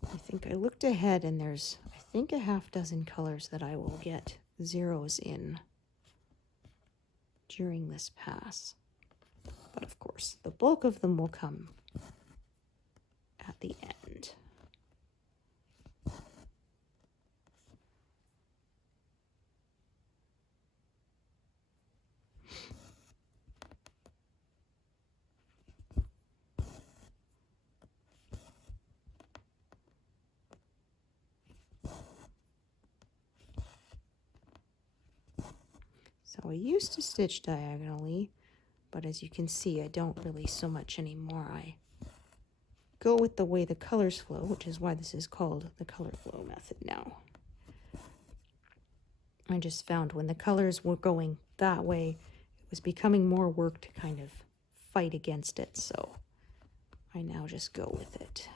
I think I looked ahead, and there's, I think, a half dozen colors that I will get zeros in during this pass. But of course, the bulk of them will come at the end. So I used to stitch diagonally, but as you can see, I don't really so much anymore. I go with the way the colors flow, which is why this is called the color flow method now. I just found when the colors were going that way, it was becoming more work to kind of fight against it, so I now just go with it.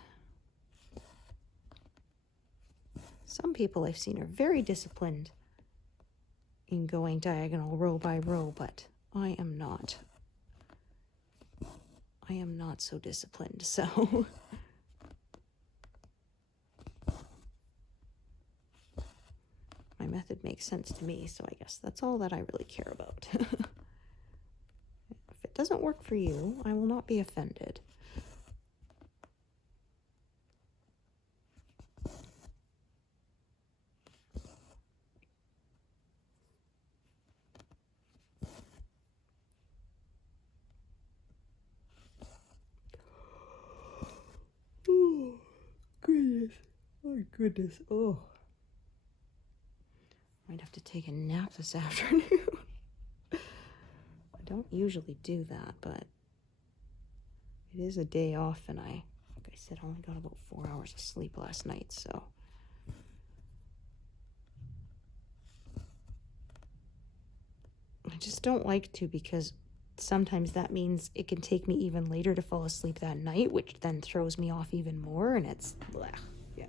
Some people I've seen are very disciplined in going diagonal row by row, but I am not. I am not so disciplined, so my method makes sense to me, so I guess that's all that I really care about. If it doesn't work for you, I will not be offended. Oh, goodness. Oh, goodness. Oh. Might have to take a nap this afternoon. I don't usually do that, but it is a day off, and like I said, only got about 4 hours of sleep last night, so. I just don't like to, because sometimes that means it can take me even later to fall asleep that night, which then throws me off even more, and it's blech. Yeah.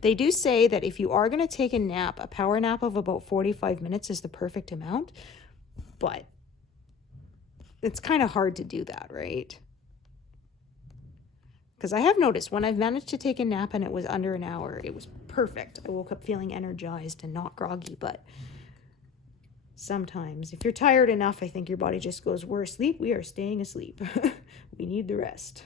They do say that if you are going to take a nap, a power nap of about 45 minutes is the perfect amount, but it's kind of hard to do that, right? Because I have noticed when I've managed to take a nap and it was under an hour, it was perfect. I woke up feeling energized and not groggy, but sometimes if you're tired enough, I think your body just goes, we're asleep, we are staying asleep. We need the rest.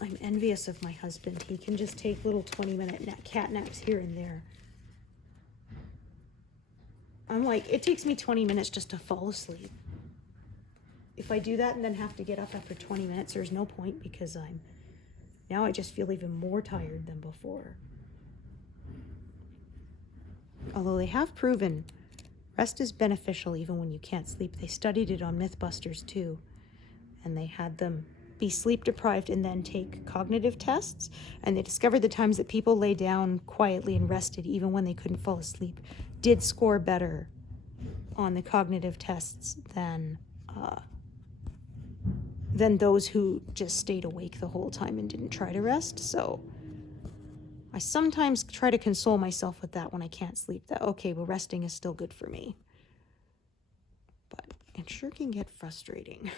I'm envious of my husband. He can just take little 20-minute cat naps here and there. I'm like, it takes me 20 minutes just to fall asleep. If I do that and then have to get up after 20 minutes, there's no point, because now I just feel even more tired than before. Although they have proven rest is beneficial even when you can't sleep. They studied it on Mythbusters too, and they had them be sleep deprived and then take cognitive tests, and they discovered the times that people lay down quietly and rested even when they couldn't fall asleep did score better on the cognitive tests than those who just stayed awake the whole time and didn't try to rest. So I sometimes try to console myself with that when I can't sleep, that okay, well, resting is still good for me. But it sure can get frustrating.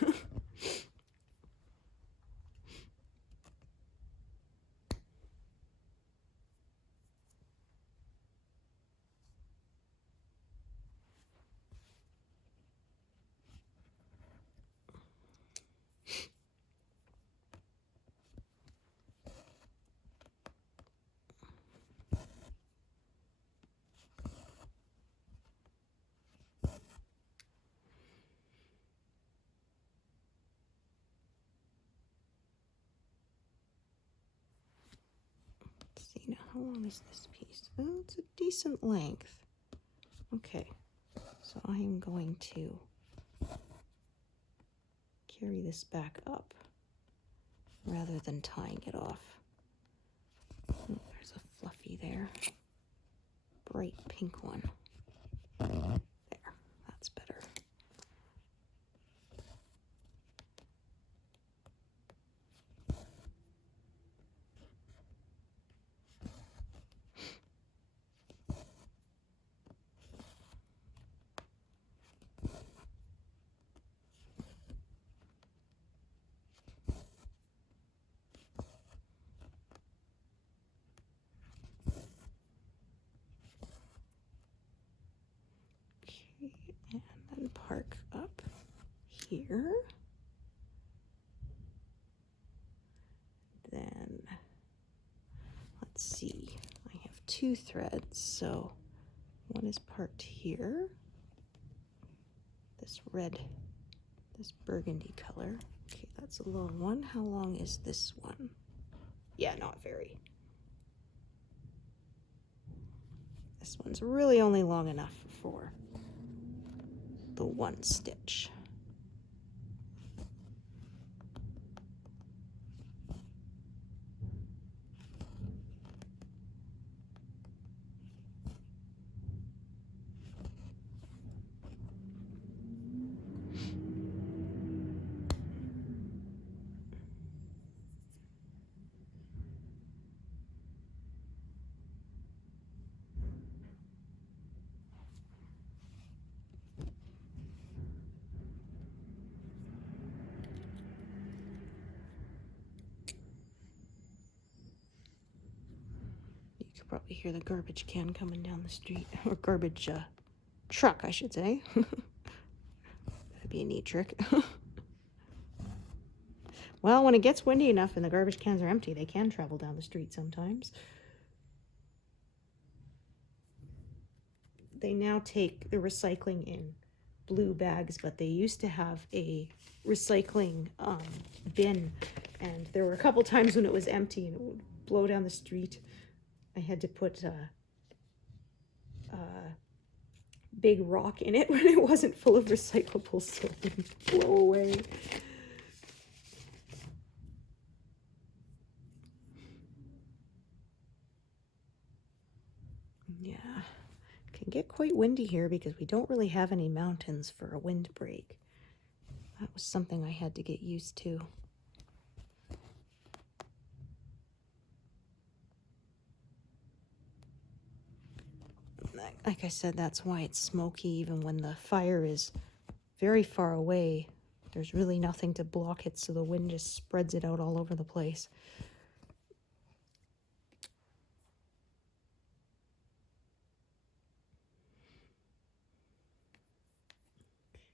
how long is this piece? Oh, it's a decent length. Okay, so I am going to carry this back up rather than tying it off. Oh, there's a fluffy there. Bright pink one. There, that's better. And then park up here. Then, let's see, I have 2 threads, so one is parked here. This red, this burgundy color. Okay, that's a long one. How long is this one? Yeah, not very. This one's really only long enough for the 1 stitch. Probably hear the garbage can coming down the street, or garbage truck, I should say. That'd be a neat trick. Well, when it gets windy enough and the garbage cans are empty, they can travel down the street sometimes. They now take the recycling in blue bags, but they used to have a recycling bin, and there were a couple times when it was empty and it would blow down the street. I had to put a big rock in it when it wasn't full of recyclables so it wouldn't blow away. Yeah, it can get quite windy here because we don't really have any mountains for a windbreak. That was something I had to get used to. Like I said, that's why it's smoky even when the fire is very far away. There's really nothing to block it, so the wind just spreads it out all over the place.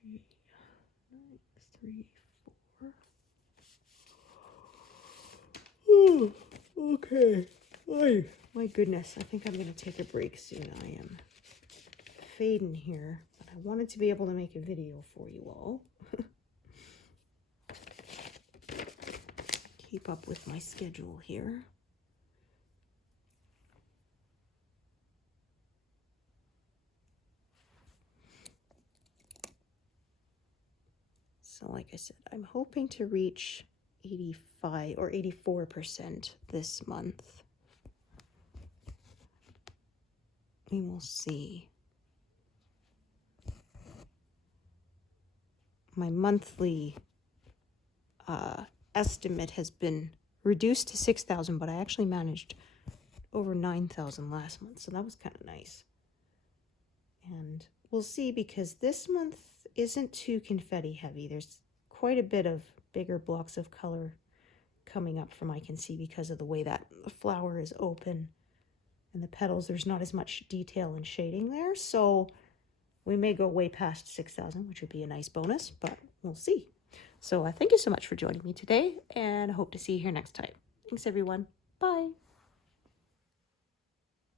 Okay, 3, 4. Okay. Ay, my goodness, I think I'm going to take a break soon. I am fading here, but I wanted to be able to make a video for you all. Keep up with my schedule here. So like I said, I'm hoping to reach 85 or 84% this month. We will see. My monthly estimate has been reduced to 6,000, but I actually managed over 9,000 last month, so that was kind of nice. And we'll see, because this month isn't too confetti heavy. There's quite a bit of bigger blocks of color coming up from I can see because of the way that the flower is open and the petals. There's not as much detail and shading there, so we may go way past 6,000, which would be a nice bonus, but we'll see. So thank you so much for joining me today, and I hope to see you here next time. Thanks, everyone. Bye.